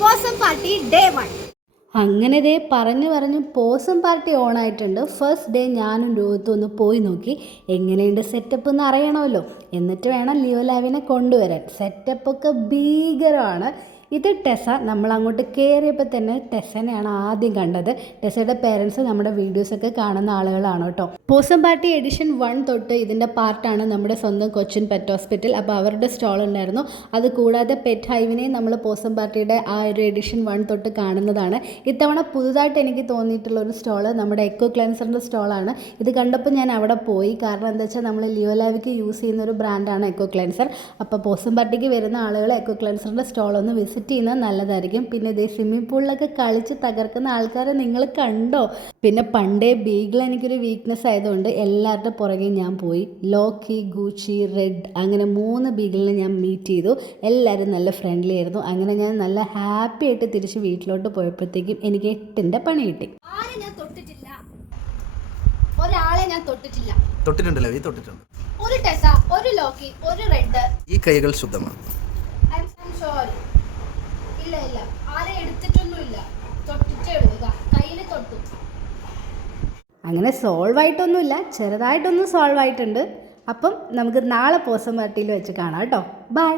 പോസം party day 1. അങ്ങനെ ദേ പറഞ്ഞു പോസം party ഓണായിട്ടുണ്ട്. First day ഞാനും രോഹിത്തും ഒന്ന് പോയി നോക്കി എങ്ങനെയുണ്ട് സെറ്റപ്പ് എന്ന് അറിയണമല്ലോ. എന്നിട്ട് വേണം ലിയോ ലാവിനെ കൊണ്ടുവരാൻ. സെറ്റപ്പൊക്കെ ഭീകരമാണ്. ഇത് ടെസ. നമ്മൾ അങ്ങോട്ട് കയറിയപ്പോൾ തന്നെ ടെസനെയാണ് ആദ്യം കണ്ടത്. ടെസയുടെ പേരൻസ് നമ്മുടെ വീഡിയോസൊക്കെ കാണുന്ന ആളുകളാണ് കേട്ടോ. പോസം പാർട്ടി എഡിഷൻ 1 തൊട്ട് ഇതിൻ്റെ പാർട്ടാണ് നമ്മുടെ സ്വന്തം കൊച്ചിൻ പെറ്റ് ഹോസ്പിറ്റൽ. അപ്പോൾ അവരുടെ സ്റ്റോൾ ഉണ്ടായിരുന്നു. അതുകൂടാതെ പെറ്റ് ഹൈവിനെയും നമ്മൾ പോസം പാർട്ടിയുടെ ആ ഒരു എഡിഷൻ 1 തൊട്ട് കാണുന്നതാണ്. ഇത്തവണ പുതുതായിട്ട് എനിക്ക് തോന്നിയിട്ടുള്ള ഒരു സ്റ്റോള് നമ്മുടെ എക്കോ ക്ലെൻസറിൻ്റെ സ്റ്റോളാണ്. ഇത് കണ്ടപ്പോൾ ഞാൻ അവിടെ പോയി. കാരണം എന്താ വെച്ചാൽ നമ്മൾ ലിയോ ലാവിക്ക് യൂസ് ചെയ്യുന്ന ഒരു ബ്രാൻഡാണ് എക്കോ ക്ലെൻസർ. അപ്പോൾ പോസം പാർട്ടിക്ക് വരുന്ന ആളുകൾ എക്കോ ക്ലെൻസറിൻ്റെ സ്റ്റോളൊന്ന് വിസിറ്റ് ചെയ്യുന്നത് നല്ലതായിരിക്കും. പിന്നെ ഇതേ സ്വിമ്മിംഗ് പൂളിലൊക്കെ കളിച്ച് തകർക്കുന്ന ആൾക്കാരെ നിങ്ങൾ കണ്ടോ? പിന്നെ പണ്ടേ ബീഗിൾ എനിക്കൊരു വീക്ക്നെസ് ആയതുകൊണ്ട് എല്ലാവരുടെ പുറകെ ഞാൻ പോയി. ലോക്കി, ഗൂച്ചി, റെഡ് അങ്ങനെ 3 ബീഗിളിനെ ഞാൻ മീറ്റ് ചെയ്തു. എല്ലാവരും നല്ല ഫ്രണ്ട്ലി ആയിരുന്നു. അങ്ങനെ ഞാൻ നല്ല ഹാപ്പി ആയിട്ട് തിരിച്ച് വീട്ടിലോട്ട് പോയപ്പോഴത്തേക്കും എനിക്ക് 8ന്റെ പണി കിട്ടി. ഒരാളെ ഞാൻ തൊട്ടിട്ടില്ല. തൊട്ടിട്ടുണ്ടല്ലോ, ഈ തൊട്ടിട്ടുണ്ട്. ഒരു ടെസ, ഒരു ലോക്കി, ഒരു റെഡ്. ഈ കൈകൾ ശുദ്ധമാണ്. ഇല്ല ആരെ എടുത്തിട്ടൊന്നുമില്ല. തൊട്ടിട്ടേ ഉള്ളൂ. കയ്യിൽ തൊട്ടു. അങ്ങനെ സോൾവ് ആയിട്ടൊന്നുമില്ല, ചെറുതായിട്ടൊന്നും സോൾവ് ആയിട്ടുണ്ട്. അപ്പം നമുക്ക് നാളെ പോസം പാർട്ടിയിൽ വെച്ച് കാണാം കേട്ടോ. ബൈ.